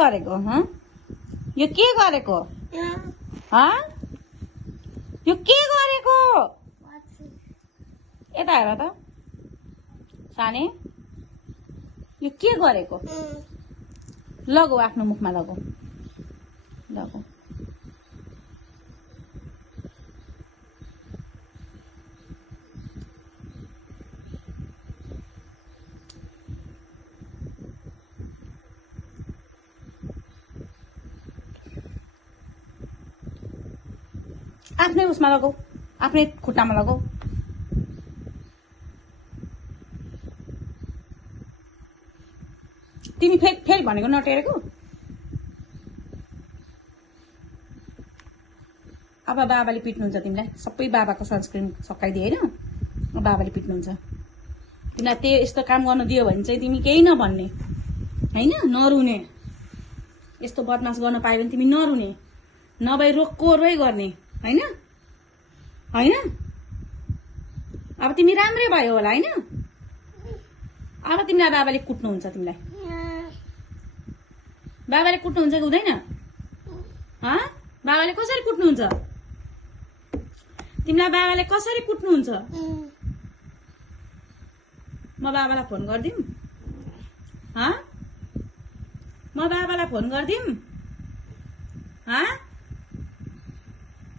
गरेको यो के गरेको यो के गरेको यता हेर त साने यो के गरेको लगौ आफ्नो मुखमा लगौ लगौ आफ्नै उसमा लगाऊ आफ्नै खुट्टामा लगाऊ तिमी फेरि भनेको नटेरेको अब बाबाले पिट्नुहुन्छ तिमीलाई सबै बाबाको सनस्क्रिन सकाइदिए होइन बाबाले पिट्नुहुन्छ तिमीलाई त्यो यस्तो काम गर्नु दियो भने चाहिँ तिमी केही नभन्ने होइन नरुने यस्तो बदमास गर्न पायो भने तिमी नरुने नभए रोक्कोरै गर्ने होइन होइन अब तिमी राम्रै भयो होला होइन अब तिमीलाई बाबाले कुट्नुहुन्छ तिमीलाई बाबाले कुट्नुहुन्छ कि हुँदैन बाबाले कसरी कुट्नुहुन्छ तिमीलाई बाबाले कसरी कुट्नुहुन्छ म बाबालाई फोन गरिदिउँ म बाबालाई फोन गरिदिउँ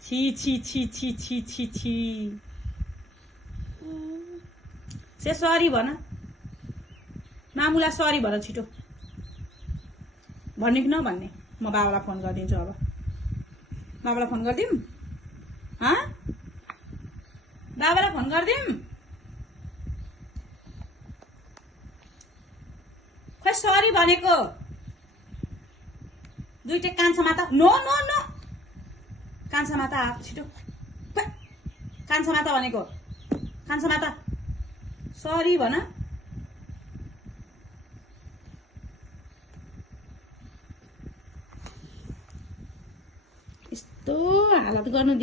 छि छि छि छि छि छि छि से सरी भन मामुलाई सरी भन छिटो भन्ने कि नभन्ने म बाबालाई फोन गरिदिन्छु अब बाबालाई फोन गरिदिउँ बाबालाई फोन गरिदिउँ खै सरी भनेको दुईटै कान्छामा त नो नो नो कान्छामा त छिटो कान्छामा त भनेको कान्छामा त सरी भन यस्तो हालत गर्नु दियो